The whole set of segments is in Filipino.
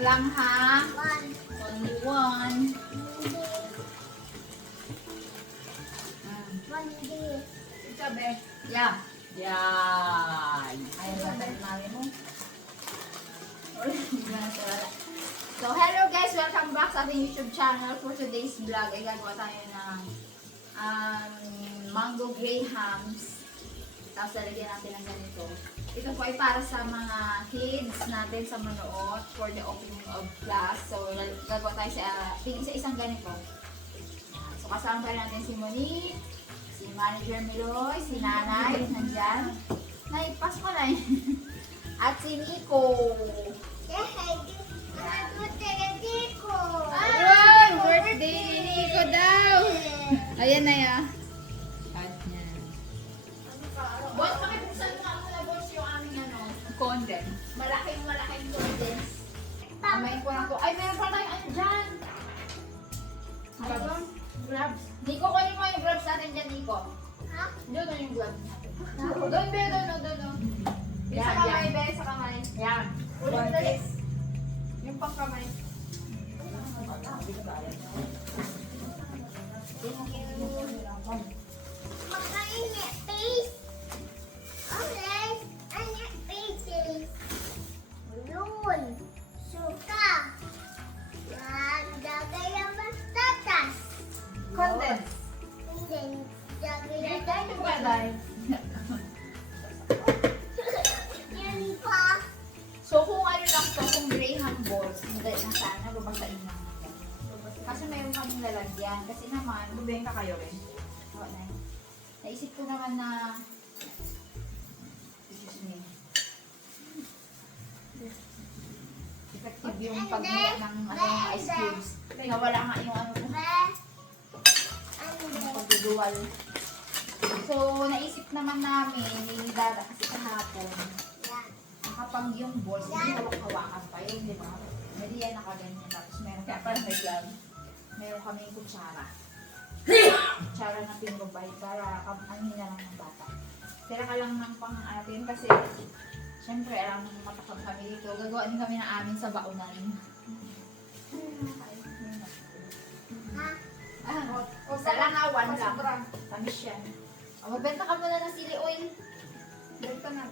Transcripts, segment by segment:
lang ha. Only one. Sabi. Yeah. Yan. Ayaw ba tayo mami mo? So, hello guys! Welcome back sa ating YouTube channel. For today's vlog, ay gagawa tayo ng mango grahams. Tapos lalagyan natin ng ganito. Ito po ay para sa mga kids natin sa manood for the opening of class. So, gagawa tayo sa isang ganito. So, kasama tayo natin si Monique, si Manager Miloy, si Nanay, nandyan. Nay, pasok ka na eh. At si Nico. Ay, birthday ni Nico daw. Ayan na ya. Boss, pakibuksan mo nga muna, boss, yung aming condense. Malaking condense. Amayin ko lang to. Ay, meron pa tayong ano dyan. Ano ba? Gloves. Nico, kunin mo yung gloves natin dyan, Nico. Ha? Doon yung gloves natin. Doon, be, doon. Sa kamay, be, sa kamay. Yan. Ulit na lis. Yung pang kamay. Makainit face. Okay. Anit face. Lun. Suka. Dagay ang bastatas. Condense. And then, dagay ang Tayo ba, Day? yan pa. So, kung ano lang to, kung graham balls, na sana, babasain lang. Kasi mayroon kaming lalagyan. Kasi naman, bubengka kayo rin. Oo, na. Naisip ko naman na, excuse me, effective yung pagbiyak ng ice cubes. Nawala nga yung ano ko, pagduduwal. So, naisip naman namin, ni Dada kasi kahapon, kapag yung balls, hindi hawak-hawakan pa yun, di ba? Hindi yan nakaganyan. Tapos meron kaya parang may glove. Meron kami yung kutsara. Kutsara na pinrobay para kamuhanin na lang ng bata. Tira ka lang ng pang atin kasi syempre alam mo matakam kami dito. Gagawa din kami ng amin sa baunan. Sa langawan lang. Tamis yan. Magbenta ka muna ng sili oil. Benta na.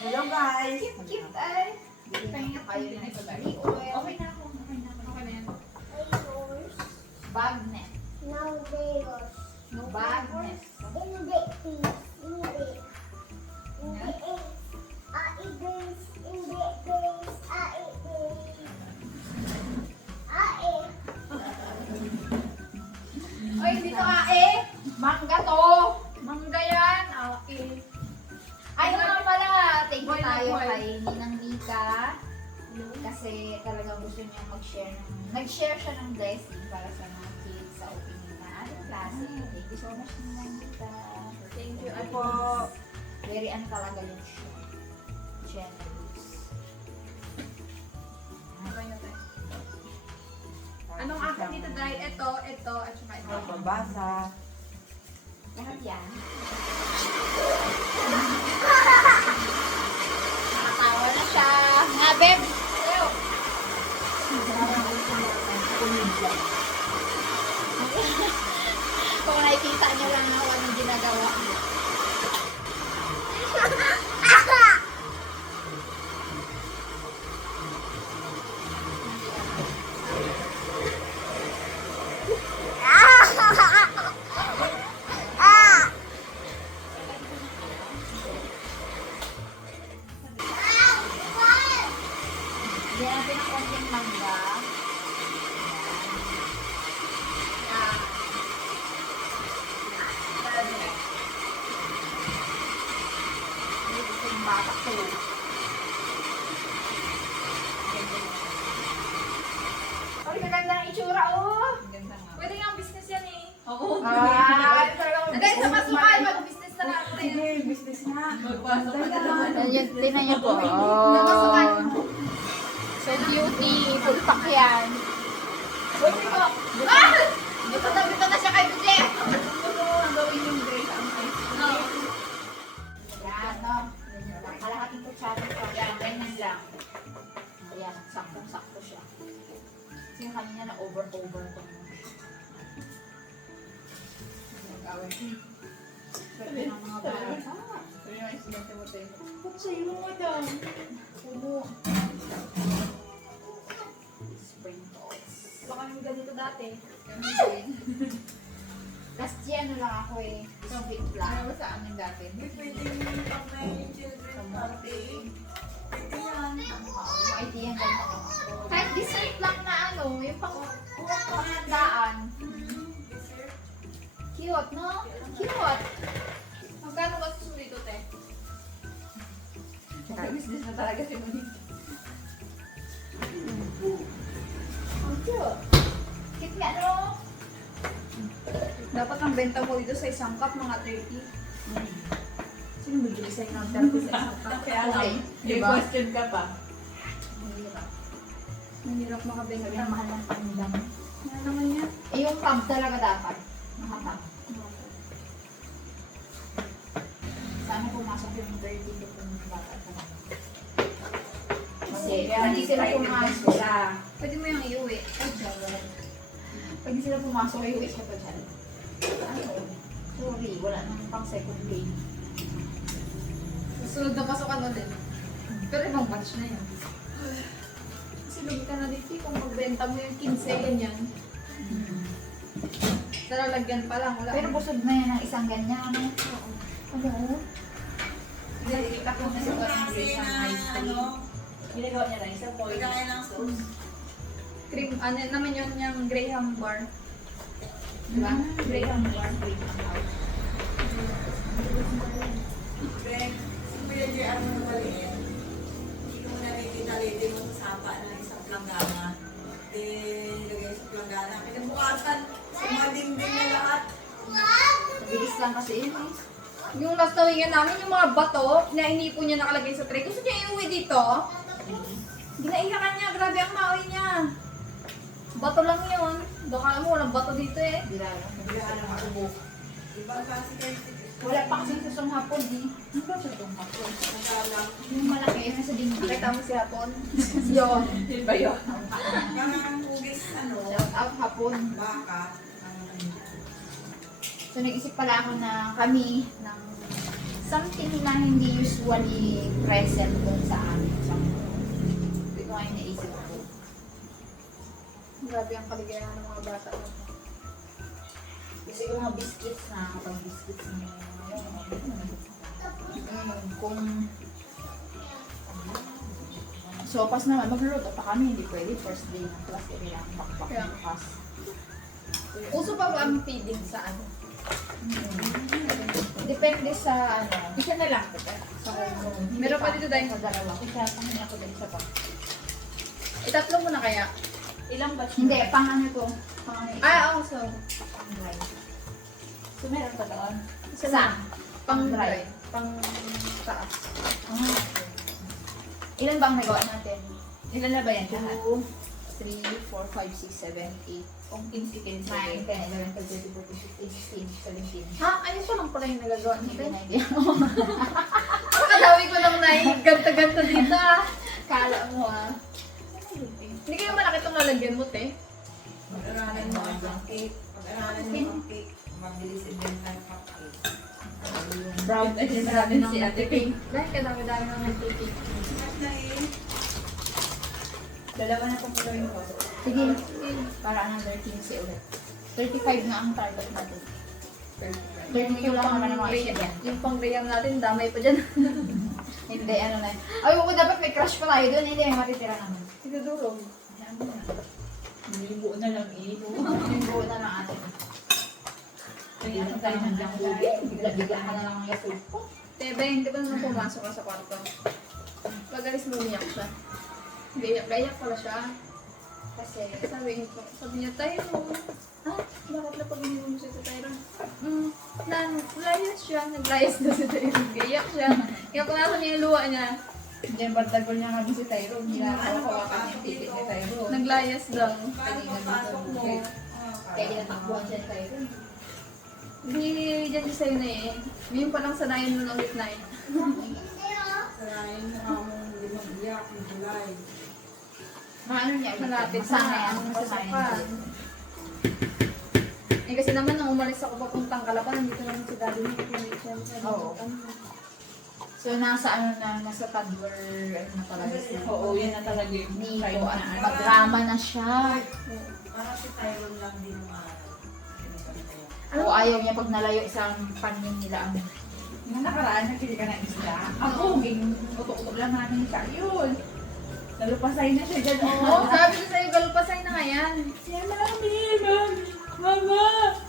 Hello guys! Cute ay. Pahinga kayo na sili oil. Okay na ako. Okay na yan. Bagnet. No bears. No bagnet. Hindi, please. Hindi. Hindi. Bears. Hindi, bears. Bears. Oy, dito mangga to. Mangga yan. Okay. Ay, nga pala. Thank you tayo kay Ninang Mika. Kasi talagang gusto niya nag-share siya ng blessing para sa mga kids sa opening na ating klase. Thank you so much, Ninang Mika. Thank you po. Very talaga yung show. Generous. Anong akin dito, Day? Ito, at saka ito. Pabasa. Lahat yan. Nakatawa na siya. Nga, babe. Sayo. Kung nakikita niyo lang ako anong ginagawa. Yan natin ang konting mangga. Ito yung bata ko. Ay, maganda ang itsura, oh! Pwede nga ang business yan eh. Oo. Ay, talagang Hindi, sa masukan, mag-business na natin. Sige, business na. Tingnan niyo po. Oh. So cutie. Full pack yan. Uy, ito. Ah! Dito na siya kay Bije. Ito ang gawin yung grape ang ice. No. Yan, no? Kalahating kutsara pa. Yan, yan. Saktong-sakto siya. Kasi yung kanina na over-over ko. Nag-away. Pwede ng mga bata. Sabi nga yung sinente mo tayo. Ba't sa'yo, madam? Puno. Sprinkles. Baka kami ganito dati. Last year, ano lang ako eh. Sweet lang. Ano ba sa amin dati? Pwede yung pag may children party. Pwede yan. Yung idea ng ganito. Kahit dessert lang na ano, yung panghandaan. Cute, no? Cute. Magkano ba susuli ito, te? Business na talaga si Monique. Ang cute. Cute nga, no? Dapat ang benta mo dito sa isang cup, mga 30. Sino bibili sa'yo ng 30 sa isang cup? Kaya Okay. may Diba? question ka pa. Mahirap. Mahirap makabenta. Sabi ang mahal ng pandan. Ano naman yan? Eh, yung tub talaga dapat. Nakatab. Sana pumasok yung 30 ko kung bata talaga. Kasi, hindi sila pumasok. Pwede mo yung iuwi. Ay, Diyos. Pag di sila pumasok, ay uwi siya pa dyan. Ano? Sorry, wala nang pang second grade. Susunod na pasokan ulit. Pero ibang batch na yan. Kasi lugi ka na dito kung magbenta mo yung 15 ganyan. Talalagyan pa lang, wala. Pero busog na yan ng isang ganyan. Ano? Ano? Nakikita ko na sa Kasi na ano, Ginagawa niya na isang point. pagkain ng sauce. cream, ano naman yun yung Graham bar. Diba? Graham bar. Graham out. Then, si Kuya Joy, ano mo maliit? Hindi mo nakikita-liti mo sa sapa ng isang planggana. Then, nilagay sa planggana. Kinabukasan, sumadingding na lahat. Bilis lang kasi yun eh. Yung last na weekend namin, yung mga bato na inipon niya nakalagay sa tray. Gusto niya iuwi dito. Ginaihakan niya, grabe ang mawi niya. Bato lang yun. Baka alam mo, walang bato dito eh. Biglaan ng ubo. Ibang kasi kayo, Wala pa kasing susong hapon eh. Ano ba susong hapon? nagalang. Yung malaki yung nasa dingding. Nakita mo si Hapon. Yun. Yun ba yun? Kanang hugis, ano, Shout out hapon. baka. Ano, So nag-isip pala ako na kami ng something na hindi usually present dun sa amin. So, hindi ko ngayon naisip ko. Grabe ang kaligayahan ng mga bata. Kasi yung mga biscuits na, kapag biscuits na kung sopas naman, magluluto pa kami, hindi pwede. First day ng class, kailangan bakbak Kaya. ng class. Uso pa ba ang feeding sa ano? Depende sa ano. Isa na lang. Sa hormone. Meron pa dito dahil- Sa dalawa. Isa, pangalan ko din isa pa. Itatlo mo na kaya? Ilang batch? Hindi, pang ano to. Pang ano isa. Ah, oo, so. Pang dry. So meron pa doon? Isa Saan? na. Pang Pang dry. dry. Pang taas. Ilan ba ang nagawa natin? Ilan na ba yan lahat? 2, 3, 4, 5, 6, 7, 8, Kung 15-15. 9, 10, 11, 12, 13, 14, 15, 16, 17. Ha? Ayun pa lang pala yung nagagawa Hindi natin. na idea. Nakadami ko lang na ganta-ganta dito ah. Kala mo ah. Hindi kayo malaki itong lalagyan mo, te. pag-aralan mo ang cupcake. Pag-aralan mo ang cupcake. Mabilis ibenta ang cupcake. Brown Ayun namin si Ate Pink. Dahil kadami-dami nang nagtitik. Mas na eh. Dalawa na pong tuloy ko. Sige. Para another 15 ulit. 35 na ang target natin. 32 lang naman ang mga estudyante. Yung pang Graham natin, damay pa dyan. Hindi, ano na. Ay, oo, dapat may crush pa tayo doon. Hindi, may matitira naman. Sinudulog. Nilibo na lang eh. Yung buo na lang atin. Kaya ano tayo nandiyan Ubi, bigla-bigla ka na lang ang yasul ko. Tebe, hindi ba naman pumasok ka sa kwarto? Pag-alis mo, umiyak siya. Gayak pala siya. Kasi, Sabi niya, Tyro, bakit na pag ininom mo si Tyro? Layas siya. Naglayas na si Tyro. Gayak siya. Kaya punasan niya yung luha niya. Diyan bartagol niya kami si Tyro. Hindi na hawakan niya yung titik ni Tyro. Naglayas daw. Paano papasok mo? kaya tinatakbuhan siya tayo. Hindi dyan siya sa'yo na eh. Ngayon pa lang sanayin mo na ulit na eh. Sarayin mo nga mong limang iyak, yung gulay. Maano niya? Malapit Sana na yan. ang Masanayan pasukan. niya. Eh kasi naman nung umalis ako papuntang Calapan, nandito naman si daddy niya. Oo. So, nasa nasa toddler, ano na talaga siya. Oo, yan na talaga yung Nico, time na. mag-drama na siya. Parang si Tyrone lang din O ayaw niya pag nalayo sa panin nila. Nung nakaraan, nagbili ka ng isda. Ako, utok-utok lang namin siya. Yun. Nalupasay na siya dyan. Oo, sabi ko sa'yo, galupasay na nga yan. Siya mami, mami, mama.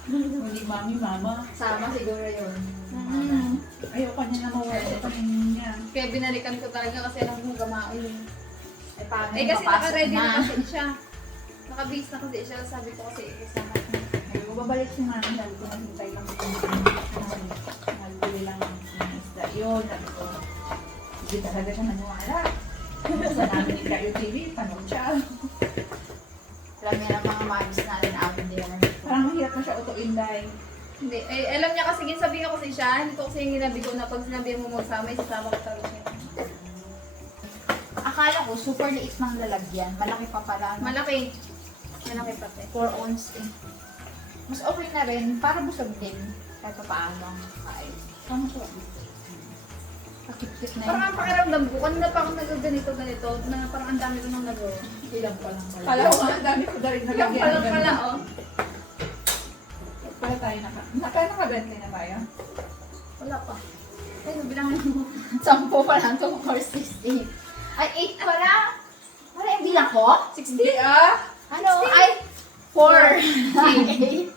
Hindi mami, mama. Sama siguro yun. Ayoko niya na mawala sa paningin niya. Kaya binalikan ko talaga kasi alam ko gamain. Eh, paano Eh kasi papasok naka-ready na kasi siya. Naka-base na kasi siya. Sabi ko kasi kasama ko. Ay, babalik si mami. Sabi ko, naghintay lang ko. Nagbili lang ng isda. Yun, sabi ko. Hindi talaga siya maniwala. Sa namin ni Kayo TV, panood siya. Alam niya ng mga maayos natin out there. Parang mahirap na siya utuin dahil. Hindi, eh, alam niya kasi, sabi ko kasi siya, hindi ko kasi yung ginabi ko na pag sinabi mo magsama, isasama ko talaga siya. Akala ko, super liit ng lalagyan. Malaki pa pala. Malaki. Malaki pati. 4 ounce eh. Mas okay na rin. Para busog din. Kahit pa paano ang kain. Ano siya? Pakit-kit na Parang yun. ang pakiramdam ko, kanina pa ako nagaganito, na parang ang dami ko nang nagawa. Ilang pa lang pala. Kala ko nga, ang dami ko na rin Yung nalagyan. pala pala, oh. Pala tayo nakabente na tayo. Wala pa. Ay, nabilangan mo. 10 pa lang. 2, 4, 6, 8. Ay, 8 pa lang. Wala yung bilang ko? 60? Ano? Ay, 4. 8.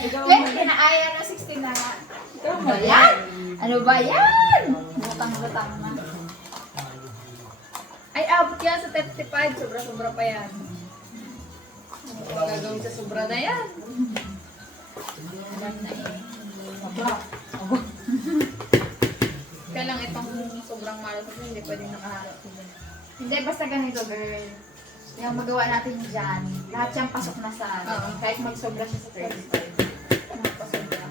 Ikaw Yan, kinaayan ng 16 na nga. Ikaw Ano ba yan? Ano ba yan? Lutang-lutang na. Ay, abot yan sa 35. Sobra-sobra pa yan. Ano pa gagawin sa sobra na yan? Alam na eh. Aba. Kaya lang itong sobrang malas kasi hindi pwedeng nakaharap ko dyan. Hindi, basta ganito, girl. Yung magawa natin dyan, lahat siyang pasok na sa Oo. kahit magsobra siya sa 35. Magpasobra.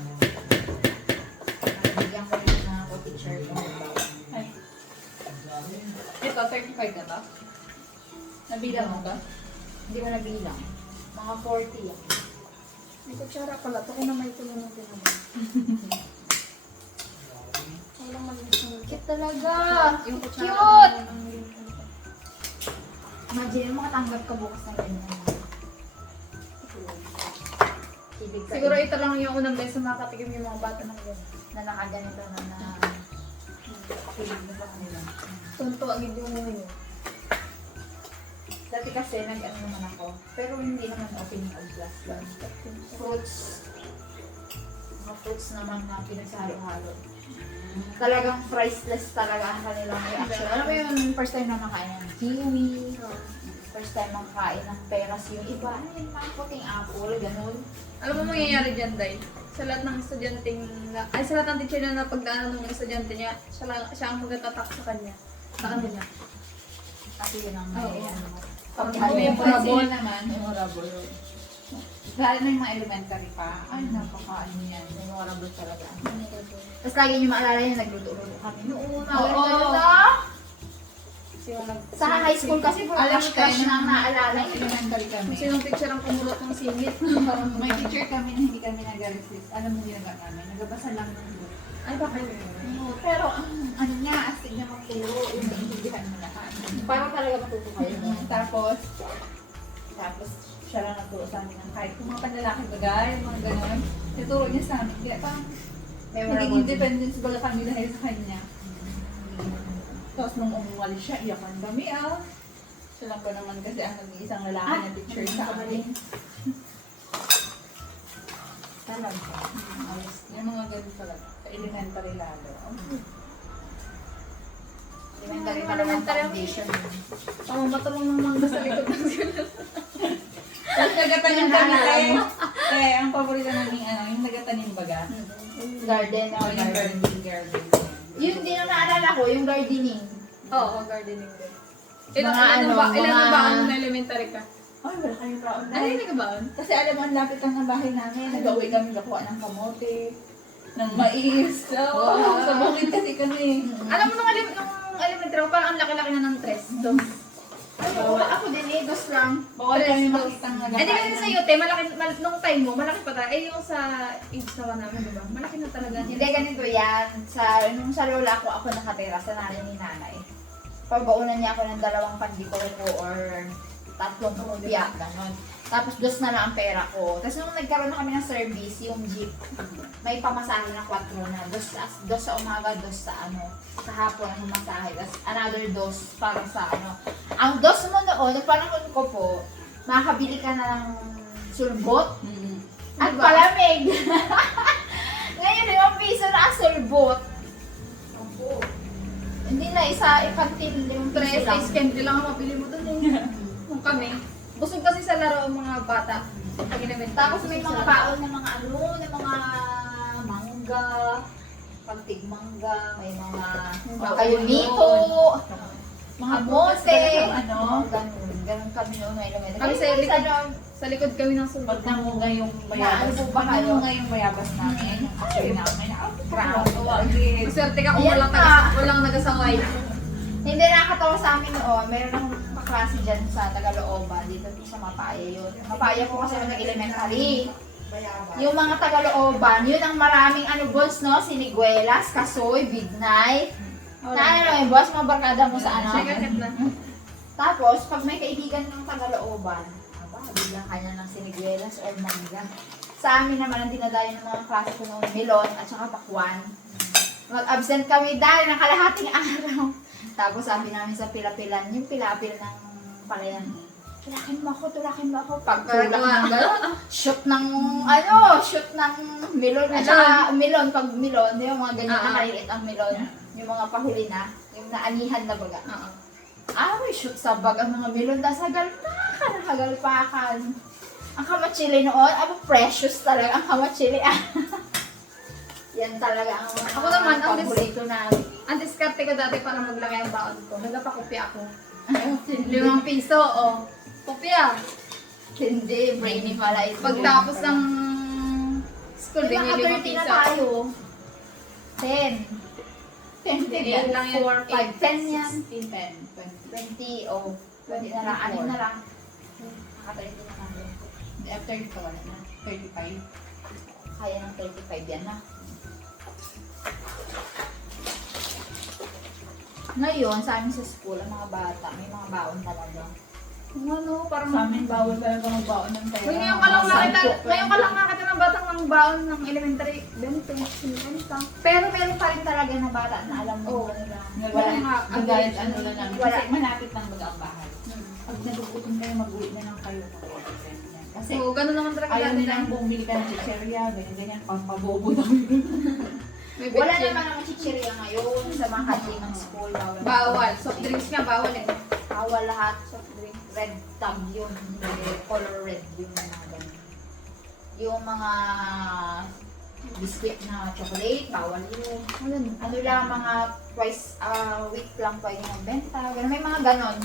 Nabigyan ko rin na ako teacher ko. Ay. Ito, 35 na ba? Nabilang mo ba? Hindi mo nabilang. Mga 40 yan. May kutsara pala. Ito ko na may tulong natin naman. Walang malinis na Cute talaga! yung kutsara. Cute! ang- Imagine mo makatanggap ka bukas ng ganyan. Kilig ka Siguro eh. ito lang yung unang beses na makatikim yung mga bata ng ganyan. Na nakaganito na kilig na sa kanila. Tunto ang hindi mo yun. Dati kasi nag-ano naman ako, pero hindi naman open of glass lang. Fruits. Mga fruits naman na pinagsalo-halo. Talagang priceless talaga ang kanilang reaction. Alam mo yun, first time na makain ng kiwi, first time makain ng peras yung iba. Ano yun, mga puting apple, ganun. Alam mo mangyayari dyan, Day? Sa lahat ng estudyanteng, ay sa lahat ng teacher na napagdaanan ng estudyante niya, siya ang magatatak sa kanya. Sa kanya. Kasi yun ang may Oo. ano. Pag Pag-memorable memorable naman, memorable. lalo na yung mga elementary pa, ay napaka-ano yan. Memorable talaga. Tapos lagi niyo maalala yung nagluto-luto kami. Noon, Oo. Kasi sa high school kasi Alam mo crush tayo na na naalala ng yun. elementary kami. Sinong teacher ang kumulot ng singit? May teacher kami na hindi kami nag-resist. Alam mo ginagawa namin, nagabasa lang ng book. Ay, bakit? Pero ang ano niya, astig niya magturo, yung naiintindihan mo lahat. Parang talaga matuto kayo. Tapos siya lang nagturo sa amin ng kahit kung mga panlalaki bagay, mga ganon. Ituro niya sa amin. Kaya parang naging independence baga kami dahil sa kanya. Tapos nung umuwalis siya, iyakan kami Siya lang pa naman kasi ang nag-iisang lalaki na teacher sa amin. Talaga. Yung mga ganun talaga. Elementary lalo. Elementary talaga ang foundation. Tama, matulong ng mangga sa likod ng sila. Tapos nagatanim kami ang paborito namin yung nagatanim baga. Garden o Yung garden. garden. Yun din ang naalala ko, yung gardening. Oo, gardening din. Mga Ilan ano, ba? Ilan mga- na ba ang elementary ka? Ay, wala kayong baon na. Ano yung nagabaon? Kasi alam mo, ang lapit lang ng bahay namin. Nag-uwi kami nakuha ng kamote, ng mais. Wow. Sa bukid kasi kami. Alam mo nung elementary ko, parang ang laki-laki na ng tres. So, Ay, oo, ako dos lang. Bawal kami makitang Hindi kasi sa UT, malaki, nung time mo, malaki pa tayo. Yung sa age naman namin, diba? Malaki na talaga. Hindi, ganito yan. Nung sa lola ko, ako nakatira sa nanay ni nanay. Pabaunan niya ako ng 2 pandikol ko or 3 kopya, gano'n. Tapos dos na lang ang pera ko. Tapos nung nagkaroon na kami ng service, yung jeep, may pamasahe na 4 na. Dos sa umaga, dos sa sa hapon ang masahe. Tapos another dos para sa Ang dos mo noon, nung panahon ko po, makakabili ka na ng sulbot at palamig. Ngayon, 5 piso na ang sulbot. Hindi na ikantin yung 3 lang. ice candy lang ang mabili mo doon eh. Kung kami. Busog kasi sa laro ang mga bata. Pag elementary. Tapos may mga baon ng mga ng mga mangga, pagtigmangga, may mga kayumito, mga mote, ganun kami noong elementary. Kami sa likod, ano, sa likod kami ng sulbot. Pag namunga yung mayabas, Naano po ba kayo? yung mayabas namin, actually namin, Grabe. Maswerte ka kung Ayan walang nagasaway. Hindi nakakatawa sa amin noon. Meron akong kaklase dyan sa Tagalooban. Dito sa Mapaya yun. Mapaya po kasi ng elementary. Yung mga Tagalooban, yun ang maraming boss, no? Siniguelas, Kasoy, Bignay. Na yung boss, mga barkada mo sa Sigagat na. Tapos, pag may kaibigan ng Tagalooban, bigyan kanya ng siniguelas or mangga. Sa amin naman, ang dinadayo ng mga klase ko noon, melon at saka pakwan. Mag-absent kami dahil ng kalahating araw. Tapos sabi namin sa pilapilan, yung pilapil ng palayan, tulakin mo ako. Pag tulak ng gano'n, shoot ng melon. At saka melon, pag melon, yung mga ganyan na maliit ang melon. Yung mga pahuli na, yung naanihan na baga. May shoot sa bag ang mga melon. Dahil nakagalpakan. Ang kamatsili noon, precious talaga ang kamatsili. Yan talaga ang mga Ako naman, ang paborito na. Ang diskarte ko dati para maglagay ang baon ko. Nagpakopya ako. 5 piso, kopya. Hindi, brainy pala ito. Pagtapos ng school, Di ba binili 5 ka 30 na piso. tayo? 10. 10 Yan lang yan. 4, 5, 10 yan. 10, 20, 20 na lang, 6 na lang. Naka-30 na lang. after ito, wala na, 35. Kaya ng 35 yan na. Ngayon, sa amin sa school, ang mga bata, may mga baon talaga. Parang Sa amin, bawal talaga magbaon ng pera. Ngayon ka lang nakita ng batang ng baon ng elementary. 50. Pero meron pa rin talaga na bata na alam mo nila. Wala nga, ang galit ano lang namin. Wala. Kasi malapit lang baga ang bahay. Pag nagugutom kayo, mag-uwi na lang kayo. Kasi So, gano'n naman talaga ayaw dati nilang na. bumili ka ng chicheria, ganyan-ganyan, pampabobo daw yun. May Wala bitchin. naman ang chichirya ngayon sa mga kantin ng school. Bawal. Soft drinks nga, bawal eh. Bawal lahat. Soft drink. Red tab yun. Color red yung mga ganun. Yung mga biscuit na chocolate, bawal yun. Ano lang, mga twice a week lang pwede magbenta. Ganun. May mga ganon.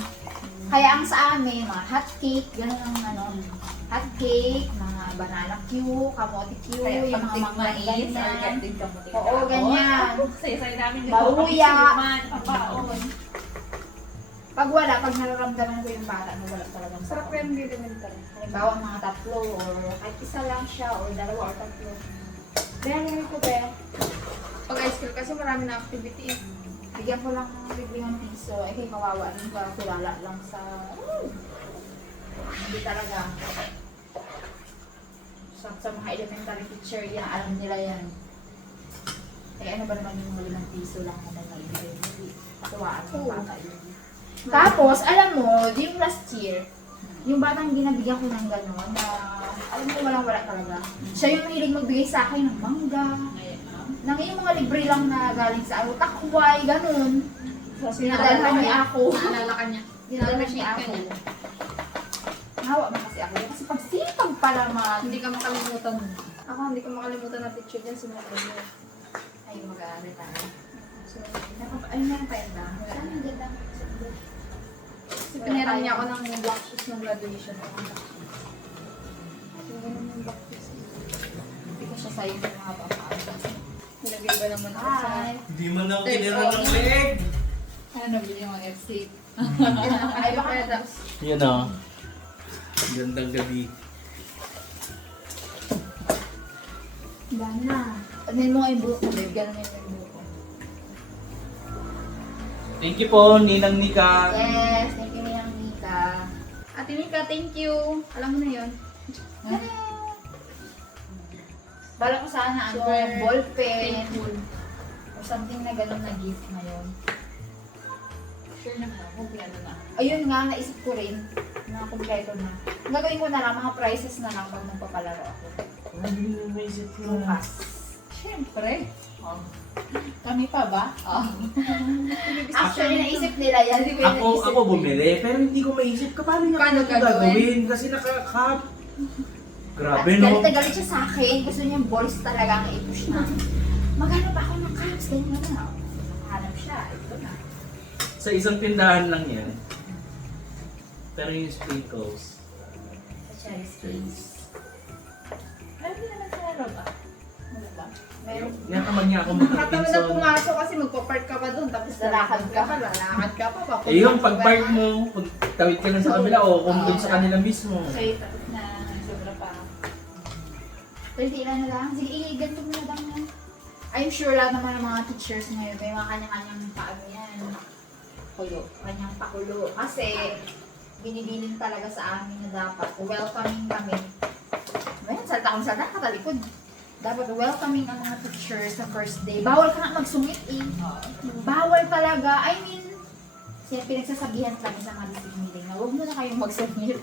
Kaya ang sa amin, mga hot cake, ganun ang hot cake, mga banana Q, kamote Q, Kaya yung pag mga tigmais, ganyan. or getting kamutin Oo, ganyan. Say namin, Bahuya. papaon. Pag wala, pag nararamdaman ko yung bata na wala talagang Sarap baon. yung elementary. Halimbawa, mga 3 or kahit isa lang siya or 2 or 3. Kaya ko ba? Pag high school kasi marami na activity eh. Bigyan ko lang ng ₱5 eh kay kawawa din ko kilala lang sa hindi talaga sa mga elementary teacher yan, alam nila yan. Eh ano ba naman yung ₱5 lang na nalibigay? Hindi, tuwaan ng bata yun. Tapos, alam mo, yung last year, yung batang ginabigyan ko ng gano'n na, alam mo, walang-wala talaga. Siya yung mahilig magbigay sa akin ng mangga, ng yung mga libre lang na galing sa takway, gano'n. Dinadalhan niya ako. Naalala ka niya. Dinadalhan niya Appreciate ka ako. niya. Nahawa mo kasi ako. Kasi pag sipag pa naman, Hindi ka makalimutan. Ako, hindi ko makalimutan na teacher niya. Sumunod mo. ay mag-aaral tayo. So, Ay, meron pa yun ba? Saan yung ganda? pinahiram niya ako ng black shoes ng graduation. So, ganun yung black shoes. Hindi ko siya sa'yo ng mga papa. Nilagay ba naman ako sa... Hi! Hindi man ako kinira ng leg. Ano nabili yung FC? Ay, baka na. Yan o. Gandang gabi. Gana na. Ano mo nga yung buhok mo, babe? Gano'n yung buhok ko. Thank you po, Ninang Nika. Yes, thank you Ninang Nika. Ate Mika, thank you. Alam mo na yun. Bala ko sana ano, Super ballpen Thankful. or something na gano'n na gift ngayon. Sure na mo, ano na. Ayun nga, naisip ko rin na kumpleto na. Ang gagawin ko na lang, mga prizes na lang pag magpapalaro ako. Bukas. Siyempre. Kami pa ba? Actually, naisip nila yan. Di ba yung naisip Ako ko? bumili, pero hindi ko maisip ka paano niya Paano ito gagawin? gagawin kasi naka-cup. Grabe At no. galit na galit siya sa akin. Gusto niyang balls talaga ang i-push na. Maghanap ako ng cups. Ganyan na. Nakahanap siya. Ito na. Sa isang tindahan lang yan. Pero yung sprinkles. Sa cherry skins. Ay, hindi naman sa laro ba? Wala ba? Meron. Nakaman niya ako Nakatawa na magka-pinson. pumasok kasi magpa-park ka pa doon. Tapos Lalakad ka pa. lalakad ka pa. Papunta Eh yung sa pag-park bahay. mo, pag tawid ka lang sa kabila o kung doon sa kanila mismo. Okay, tapos na sobra pa. 30 na lang. Sige, ganito mo na lang yan. I'm sure lahat naman ng mga teachers ngayon may mga kanya-kanyang paano yan. Kulo. Kanyang pakulo. Kasi, binibilin talaga sa amin na dapat welcoming kami. Ngayon, salta kong salta, katalikod. Dapat welcoming ang mga teachers sa first day. Bawal ka nga magsungit eh. Bawal talaga. I mean, siya pinagsasabihan kami sa mga district meeting na huwag muna kayong magsungit.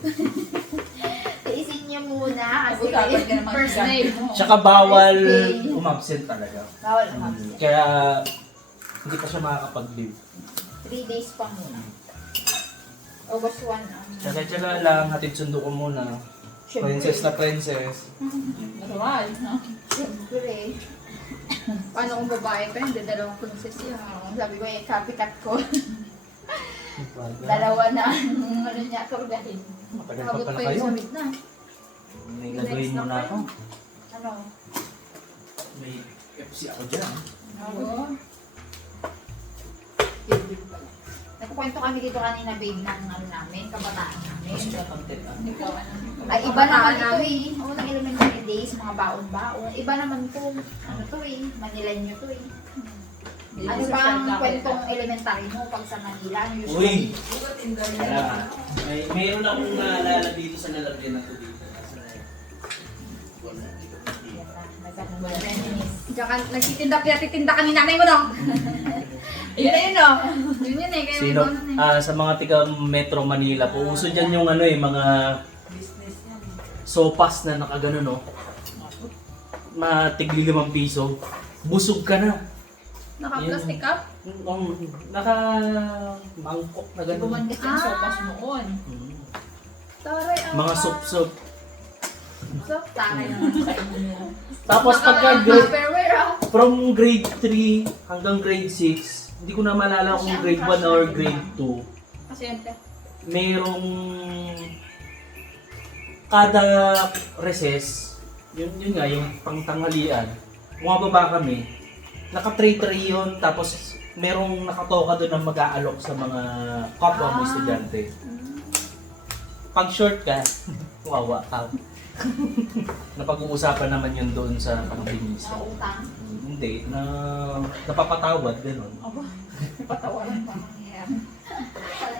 Tiisin niyo muna kasi Pag-usapan ka naman First siya. day. Tsaka bawal First day. umabsent talaga. Bawal umabsent. Kaya hindi pa siya makakapag-leave. 3 days pa muna. August 1 ang Tsaga-tsaga lang, hatid sundo ko muna. Princess na princess. Normal, no? Siyempre. Paano kung babae pa, hindi dalawang princess yun. Sabi ko eh, copycat ko. Dalawa na ang ano niya, kargahin. Matagal pa Abot pala pa yung kayo. samit na. May gagawin mo na ako. Ano? May FC ako dyan. Oo. Nagkukwento kami dito kanina, babe, ng ano namin, kabataan namin. Mas siya content ah. Ikaw, ano? Ay, iba naman ito eh. Unang elementary days, mga baon-baon. Iba naman po, ano to eh, Manileño to eh. Ano ba ang kwentong elementary mo pag sa Manila? Ano usually? Bukat indoor niya. Kaya, mayroon akong naalala dito sa lalagyan na to dito. Yan na, nag-reminisce. Tsaka nagtitinda ka ni nanay mo, no? Yun na yun, no? Yun yun eh. Kaya may Sino? bonus eh. Sa mga tiga Metro Manila po, uso dyan yung ano mga Business yan. sopas na nakagano no. Matigli 5 piso. Busog ka na. Naka-plastic cup? Naka-mangkok na gano'n. Bumandas yung sopas noon. Taray, ang Mga soup-soup. Taray na. Tapos pagka Tupperware, ah. from grade 3 hanggang grade 6, hindi ko na maalala kung grade 1 or grade 2, Pasyente. merong kada recess, yun nga, yung pangtanghalian, bumababa kami, naka-tray-tray yun, tapos merong nakatoka doon na mag-aalok sa mga kapwa mo estudyante. Pag short ka, wawa ka. Napag-uusapan naman yun doon sa pangbinis. Mga utang. Hindi, napapatawad, gano'n. Patawaran pa.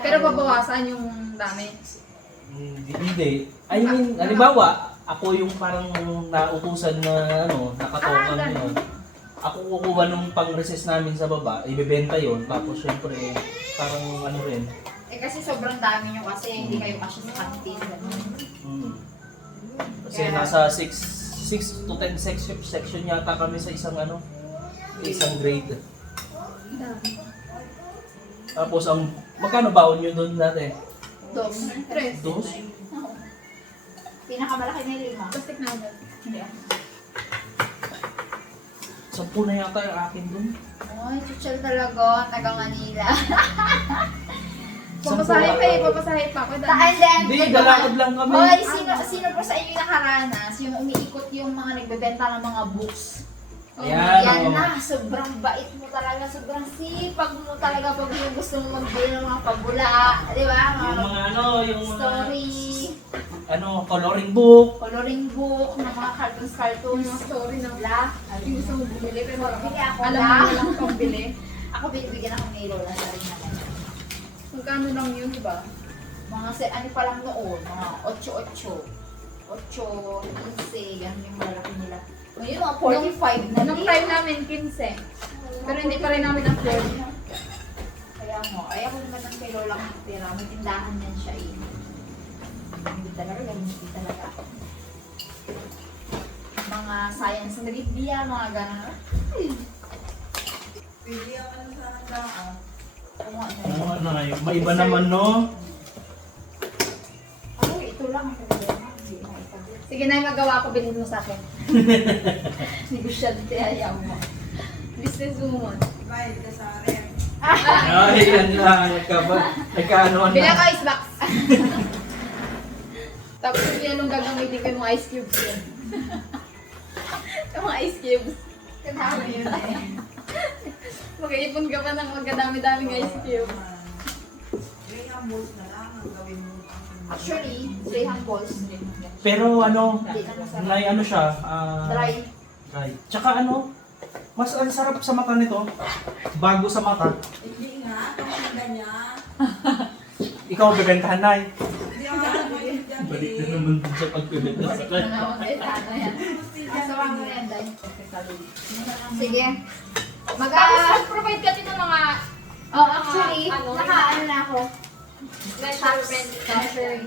Pero babawasan yung dami. Hindi. I mean, halimbawa, ako yung parang nautusan na nakatokan yun. Ako kukuha nung pang-recess namin sa baba, ibebenta yon, tapos syempre, parang ano rin. Eh kasi sobrang dami nyo kasi hindi kayo kasya sa canteen. Ganun. Kasi nasa 6 to 10 section yata kami sa isang isang grade. Tapos magkano baon nyo doon dati? Dos. Tres. Dos? Pinakamalaki na yung 5. Plastic na agad. Hindi ah. 10 na yata yung akin doon. Ay, chuchal talaga. Taga Manila. Papasahin pa eh, papasahin pa ako. And then, Hindi, galakad lang kami. Hoy, sino po sa inyo nakaranas yung umiikot yung mga nagbebenta ng mga books? Ayan, Yan oh. na, sobrang bait mo talaga, sobrang sipag mo talaga pag yung gusto mo magbili ng mga pabula, di ba? Yung mga ano, yung mga story, coloring book. coloring book, ng mga cartoons, Story ng la. yung gusto mo bumili pero Bili ako alam la. mo walang pambili. Ako binibigyan ako ni Lola sa rin naman. Magkano lang yun, di ba? Mga ano pa lang noon, mga 8-8. 8, 15, yan yung malaki nila. Ngayon, mga 45 na Nung din. time namin, 15. Pero hindi pa rin namin afford. Kaya mo, ay ako naman ng kay Lola ng pera, may tindahan yan siya eh. Hindi talaga, hindi talaga. Mga science trivia, mga gano'n. Pwede ako ano sa handaan. Kung ano Ano yun. na ngayon? Maiba naman, no? Ay, ito lang ang problema. Hindi na ipagod. Sige na, magawa ko, bilhin mo sa akin. Negosyante, ayaw mo. Business woman. Bayad ka sa rent. Ay, yan na. Nagkaanoan Bila na. ka ice box. Tapos yung yan nung gagamitin ko yung mga ice cubes yun. Yung mga ice cubes. Kanawa yun eh. Mag-iipon ka pa ng magkadami-daming ice cubes. Reambulse na lang ang gawin mo. Actually, 3 balls. Pero ano, Hindi na masarap. may ano siya. Dry. Dry. Tsaka ano, mas ang sarap sa mata nito. Bago sa mata. Hindi nga, itong tinda niya. Ikaw bebentahan na eh. Hindi ako nagbayad dyan. Balik na naman dun sa pagbebenta sa kanya. Ano, eh, ano yan. Asawa mo yan, Day. Sige. Tapos Mag-provide ka din ng mga Oh, actually, ano, naka-ano na ako. measurement, measuring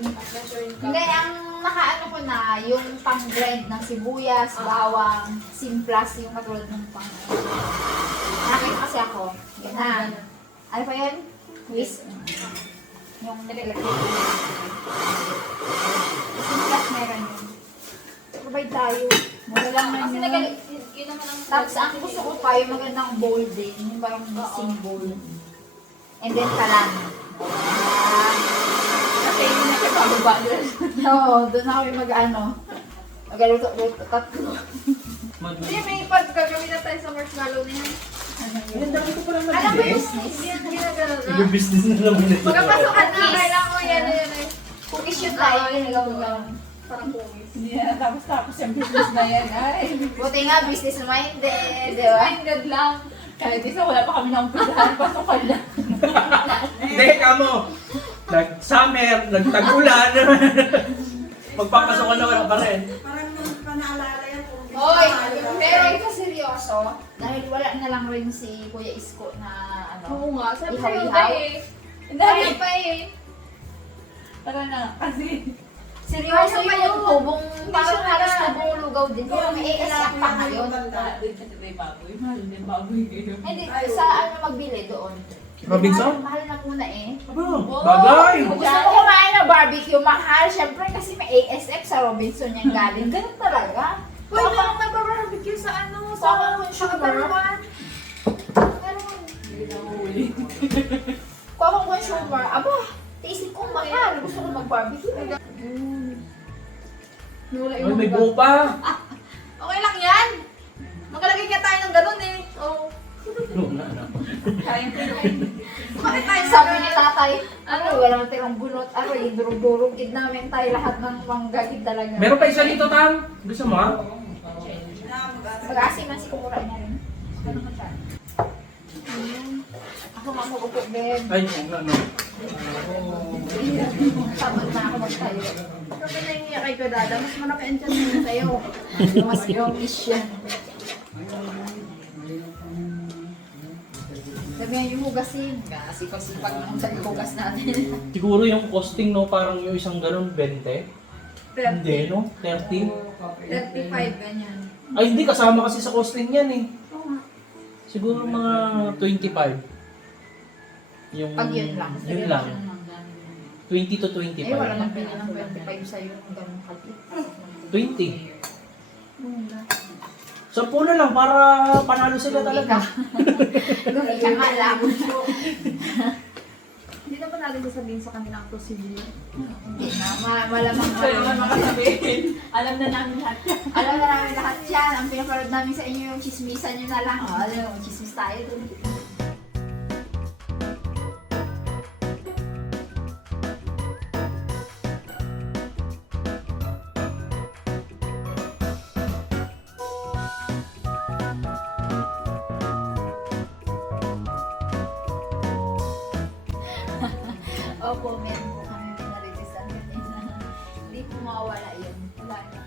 Hindi, ang naka-ano ko na, yung pang-grind ng sibuyas, bawang, simplas, yung katulad ng pang... Nakita kasi ako. Yan na. Ano pa yun? Whisk. Yung electric. Simplas meron yun. Provide tayo. Mura lang na Kasi yun. nagalit, yun naman ang Tapos ang gusto ko pa, yung magandang bowl din. Yung parang mixing bowl. And then kalan. kasi yun na kapababa doon. Oo, doon na kami mag-ano. Magaluto-luto, tatlo. Hindi, may pagkagawin na tayo sa marshmallow na yan. Ang dami ko palang Alam mo yung Hindi yan ginagano na. Nag-business na naman ito. Magkapasukan na, Cookies. kailangan ko yan eh. cookies yun tayo, ginagawa. Parang cookies. Hindi na, tapos yung business na yan, ay. Buti nga, business minded, di ba? Minded lang. Kahit isa, wala pa kami ng umpisahan, pasukan lang. Hindi, kamo. Nag-summer, nagtag-ulan. Magpapasokan na wala pa rin. Parang nung panaalala yan. kung hindi Hoy, pa pero ito seryoso, dahil wala na lang rin si Kuya Isko na ano. Oo nga, sabi ko Ihaw-ihaw. eh. Hindi, Kaya pa eh. tara na, kasi. Seryoso Kaya pa yung yun. tubong, parang siya halos na- tubong lugaw din. Pero may ASF pa ngayon. Wala din kasi may baboy. Mahal din baboy ngayon. Hindi, sa ano magbili doon. Robinson? Mahal na muna eh. Bagay! Kung gusto mo kumain ng barbecue, mahal. Siyempre kasi may ASF sa Robinson yung galing. Ganun talaga. Pwede lang nag-barbecue sa ano, Sa consumer. Kaparuan. Pero, Hindi na uhuli. kung akong consumer, aba, tiisip kong mahal. Gusto ko mag-barbecue. Nula Ay, yung may mga- buo pa. Okay lang yan. Magalagay ka tayo ng ganun eh. Oo. Kaya ko Bakit tayo Sabi ni tatay, ano, wala naman tayong bunot. Ano, yung durug-durugid namin tayo lahat ng manggagid talaga. Meron pa isa dito, Tam. Gusto mo, ha? Mag-asim man si kumura niya rin. Ano ka siya? Ako mamuupo, Ben. Ay, ano. Sabot na ako magtayo. Sabi na yung kay Kadada, mas malaki ang chance niya sa'yo. Mas youngish yan. Sabihan yung hugasin. Kasi pagsipag naman sa hugas natin. Siguro yung costing, no, parang yung isang galon, 20. Hindi, no? 30. 35, ganyan. Ay, hindi. Kasama kasi sa costing yan, eh. Oo nga. Siguro mga 25. Yung, Pag yun lang. Yun lang. 20 to 25. Eh, wala nang pili ng 25 sa'yo ng ganun kalit. 20. So, na lang para panalo sila talaga. Lugi ka nga lang. Hindi naman natin sasabihin sa kanila ang procedure. Hindi na, malamang So, naman makasabihin. Alam na namin lahat yan. Alam na namin lahat yan. Ang pinapanood namin sa inyo yung chismisan nyo na lang. Oh, alam mo, chismis tayo dun. Opo, meron po kami pinareleasan kanina. Hindi po mawawala yun. Wala na.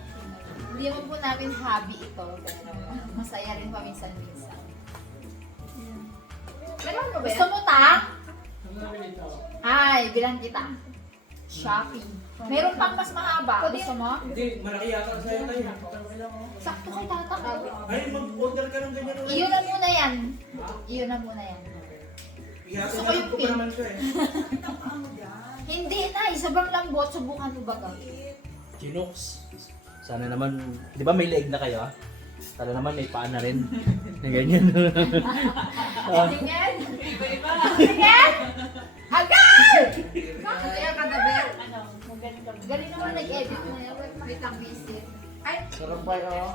Hindi naman po namin hobby ito. Pero masaya rin paminsan-minsan. Meron mo ba Gusto yan? mo, Tang? Ay, bilang kita. Shopee. Meron pang mas mahaba. Gusto mo? Hindi, malaki yata sa'yo tayo. Sakto kay Tatang. Ay, mag-order ka ng ganyan ulit. Iyon na muna yan. Iyon na muna yan. Gusto ko yung ko pa pink. naman siya eh. Hindi na, sobrang lambot. Subukan mo ba ka? Chinooks. Sana naman, di ba may leeg na kayo ah? Sana naman may paa na rin. Na ganyan. Tingnan! Tingnan! Agad! Bakit kaya kadaber? Ano? Galing naman nag-edit mo yan. Wait lang, visit. Ay, Sarap pa yun.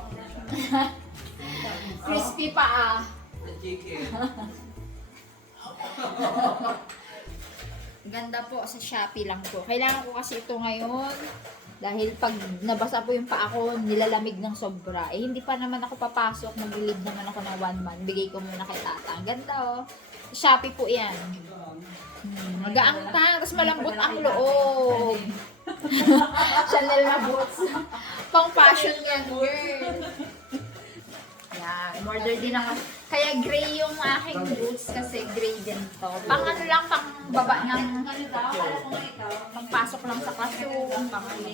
crispy pa ah. Ganda po sa Shopee lang po. Kailangan ko kasi ito ngayon dahil pag nabasa po yung paa ko, nilalamig ng sobra. Eh, hindi pa naman ako papasok. Mag-leave naman ako ng 1 month. Bigay ko muna kay Tata. Ang ganda oh. Sa Shopee po yan. Magaangtang, tapos malambot ang loob. Chanel na boots. Pang fashion yan, girl. Yan, order din ako. Kaya gray yung aking boots kasi gray din to. Pang ano lang, pang baba ng pagpasok lang sa classroom, pang ano.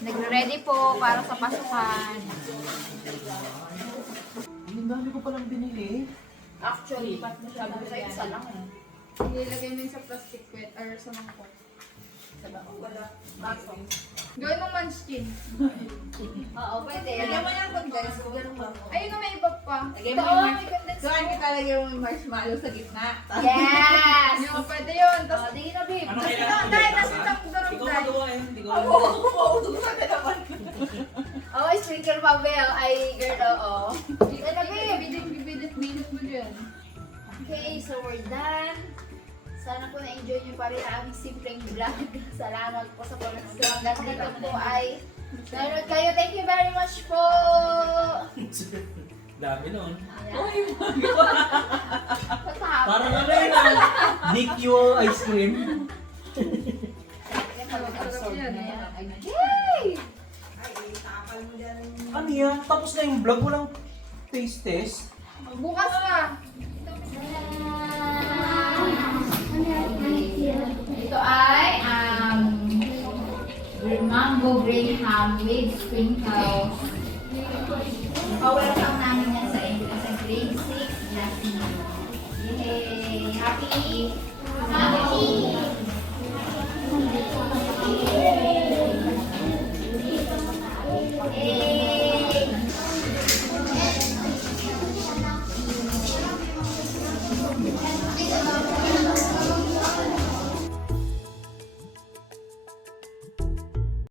Nagre-ready po para sa pasukan. Ang dami ko palang binili. Actually, masyado sa isa lang. Nilagay mo yun sa plastic wet or sa mangkok. Baso. Gawin mo munchkin. Oo, pwede. Lagyan mo yung condense. Ayun na may iba pa. Lagyan Ito, mo yung may condense. Doon kita lagyan mo yung marshmallow sa gitna. Yes! Yung pwede yun. Tapos, Oh, di na, babe. Ano tapos kailangan? ito, dahil nasa itang durog Ikaw dahil. magawa yun. Hindi ko Oh, sprinkle pa ba? Ay, girl, oo. Di na, babe. Bilit mo dyan. Okay, so we're done. Sana po na-enjoy nyo pa rin ang aming simpleng vlog. Salamat po sa panonood. Hanggang dito po ay nanonood kayo. Thank you very much po! Dami nun. Ayan. Patapos. Parang ano yun ah. Nick Yo ice cream. Sarap yan. Yay! Ay, tapal mo dyan. Ano yan? Tapos na yung vlog. Walang taste test. Bukas na. Ito ay mango graham with sprinkles. Pa-welcome namin yan sa inyo sa grade 6 Jasmine. Yay! Happy